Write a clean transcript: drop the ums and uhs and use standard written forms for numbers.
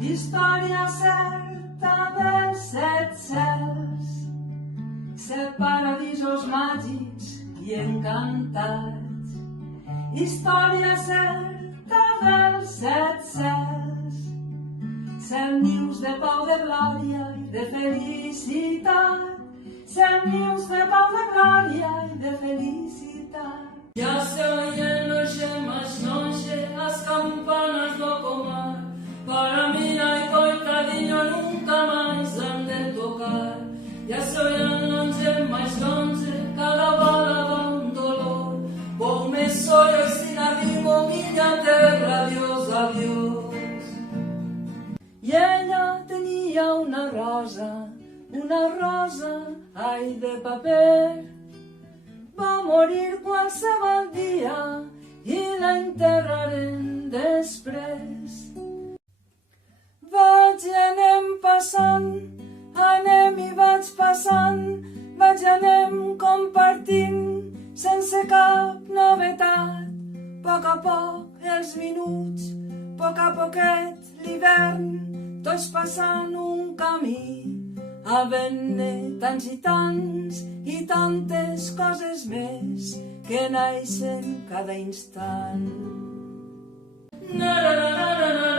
història certa dels set cels, set paradisos màgics i encantats. Història certa dels set cels, set nius de pau, de glòria i de felicitat, set nius de pau, de glòria i de felicitat. Ya se oyen los yemas noche, las campanas do comar, para mí no hay coitadinho, nunca más han de tocar. Ya se oyen los yemas noche, cada bala da un dolor, ponme solo y sin arrimo, miña terra, adiós, adiós. I ella tenia una rosa, ai, de paper. Va morir qualsevol dia i la enterraren després. Vaig i anem passant, anem i vaig passant, vaig i anem compartint sense cap novetat. A poc els minuts, a poquet l'hivern, tots passant un camí, havent-ne tants i tantes coses més que naixen cada instant. Na, na, na, na, na.